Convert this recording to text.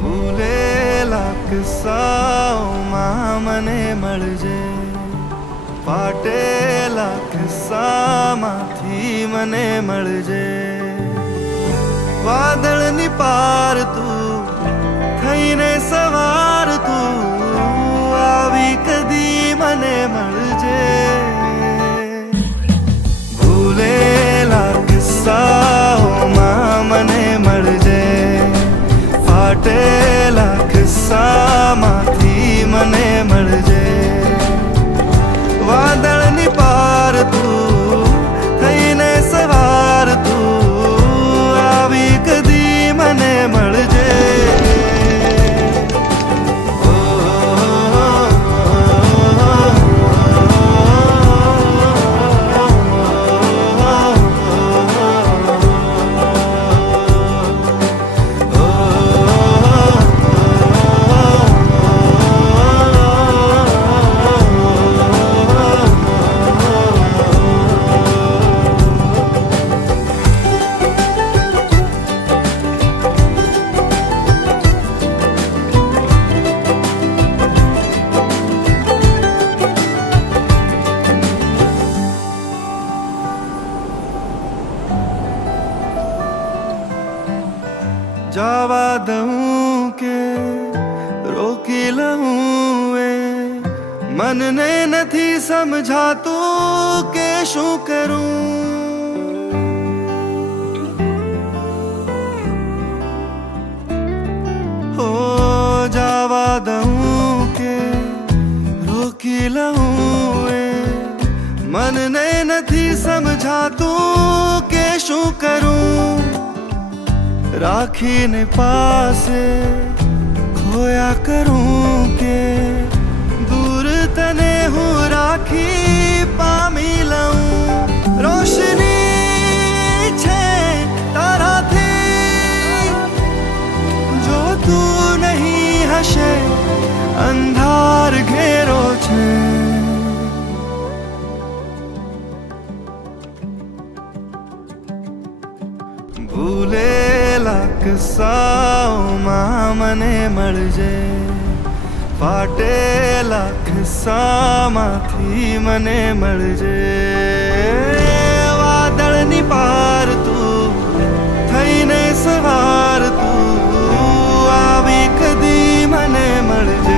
ભૂલેલા કિસ્સાઓમાં મને મળજે, ફાટેલા કિસ્સામાંથી મને મળજે. વાદળની પાર તું થઈને સવાર તું આવી કદી મને મળજે. ભૂલેલા કિસ્સાઓમાં મને મળજે, ફાટેલા કિસ્સામાંથી મને મળજે. વાદળની પાર તું થઈને સવાર તું આવી કદી મને મળજે. જવા દઉં કે રોકી લઉં એ મનને નથી સમજાતું કે શું કરું. હો જવા દઉં કે રોકી લઉં એ મનને નથી સમજાતું કે શું કરું. રાખીને પાસે ખોયા કરું કે દૂર તને હું રાખી પામી લઉં. રોશની છે તારાથી જો તું નહીં હશે અંધાર ઘેરો છે. ભૂલેલા કિસ્સાઓમાં મને મળજે, ફાટેલા કિસ્સામાંથી મને મળજે. વાદળની પાર તું થઈને સવાર તું આવી કદી મને મળજે.